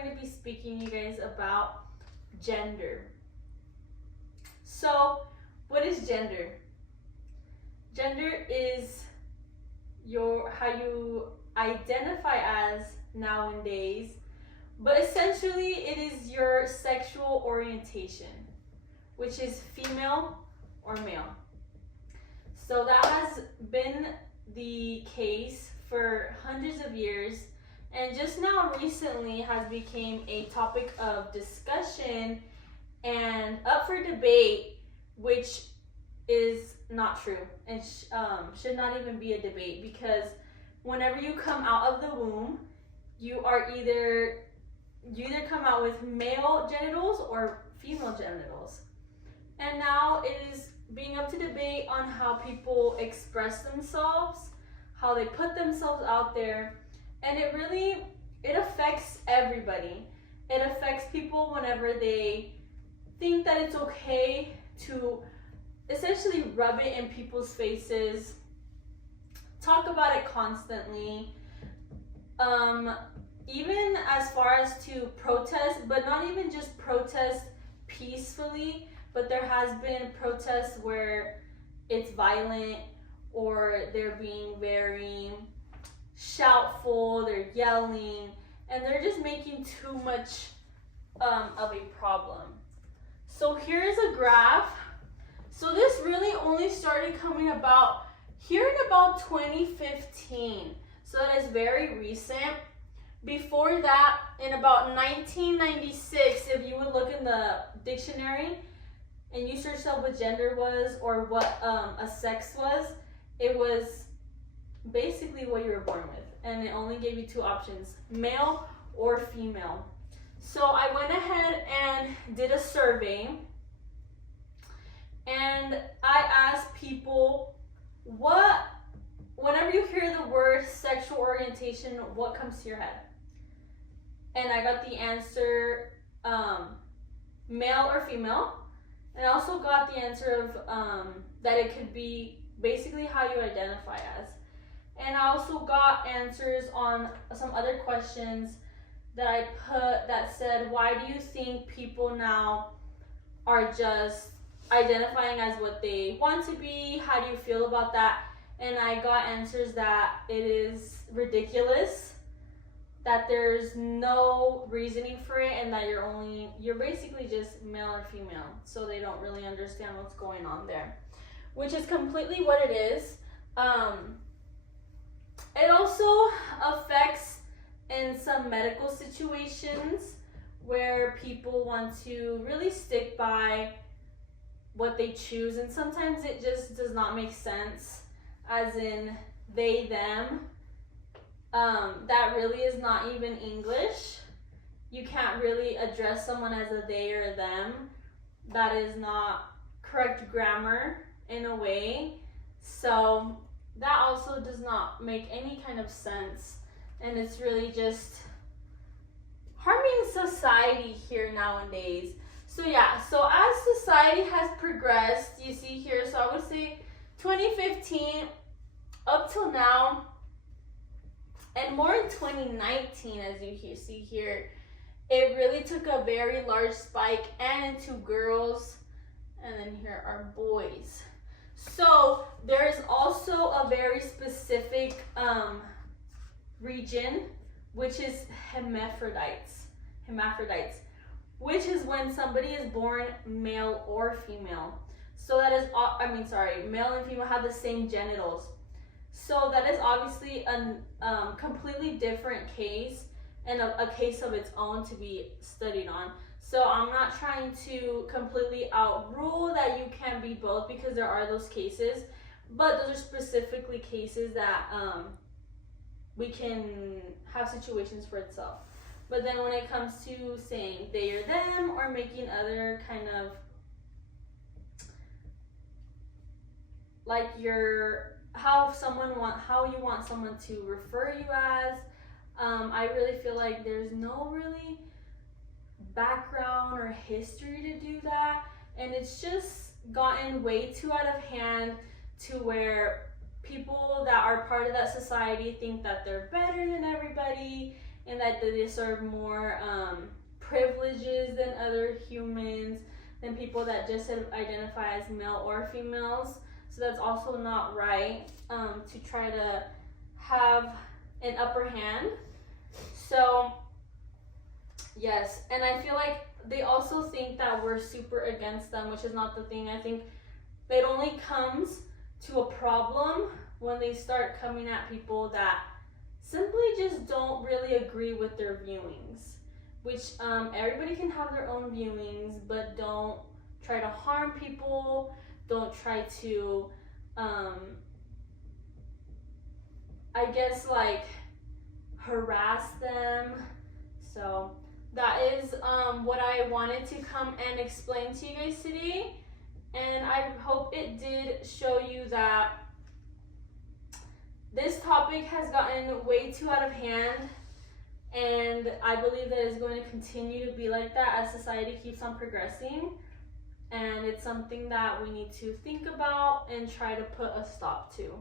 going to be speaking to you guys about gender. So, what is gender? Gender is how you identify as nowadays, but essentially it is your sexual orientation, which is female or male. So that has been the case for hundreds of years, and just now recently has become a topic of discussion and up for debate, which is not true and should not even be a debate, because whenever you come out of the womb, you either come out with male genitals or female genitals. And now it is being up to debate on how people express themselves, how they put themselves out there, and it affects everybody. It affects people whenever they think that it's okay to essentially rub it in people's faces, talk about it constantly, even as far as to protest, but not even just protest peacefully, but there has been protests where it's violent, or they're being very shoutful, they're yelling, and they're just making too much of a problem. So here's a graph. So this really only started coming about here in about 2015. So that is very recent. Before that, in about 1996, if you would look in the dictionary and you searched up what gender was or what a sex was, it was basically what you were born with. And it only gave you two options, male or female. So I went ahead and did a survey, and I asked people, whenever you hear the word sexual orientation, what comes to your head? And I got the answer male or female. And I also got the answer of that it could be basically how you identify as. And I also got answers on some other questions that I put that said, why do you think people now are just identifying as what they want to be? How do you feel about that? And I got answers that it is ridiculous, that there's no reasoning for it, and that you're basically just male or female, so they don't really understand what's going on there, which is completely what it is. It also affects in some medical situations where people want to really stick by what they choose, and sometimes it just does not make sense, as in they, them. That really is not even English. You can't really address someone as a they or a them. That is not correct grammar in a way. So that also does not make any kind of sense. And it's really just harming society here nowadays. So yeah, so as society has progressed, you see here, so I would say 2015 up till now, and more in 2019, as you see here, it really took a very large spike, and into girls, and then here are boys. So there's also a very specific region, which is hermaphrodites, which is when somebody is born male or female. So that is, male and female have the same genitals. So that is obviously a completely different case, and a case of its own to be studied on. So I'm not trying to completely outrule that you can be both, because there are those cases, but those are specifically cases that we can have situations for itself. But then when it comes to saying they or them, or making other kind of like how you want someone to refer you as, I really feel like there's no really background or history to do that, and it's just gotten way too out of hand to where people that are part of that society think that they're better than everybody, and that they deserve more privileges than other humans, than people that just identify as male or females. So that's also not right, to try to have an upper hand. So yes, and I feel like they also think that we're super against them, which is not the thing. I think it only comes to a problem when they start coming at people that simply just don't really agree with their viewings. Which everybody can have their own viewings, but don't try to harm people. Don't try to, I guess, like, harass them. So that is what I wanted to come and explain to you guys today. And I hope it did show you that this topic has gotten way too out of hand. And I believe that it's going to continue to be like that as society keeps on progressing. And it's something that we need to think about and try to put a stop to.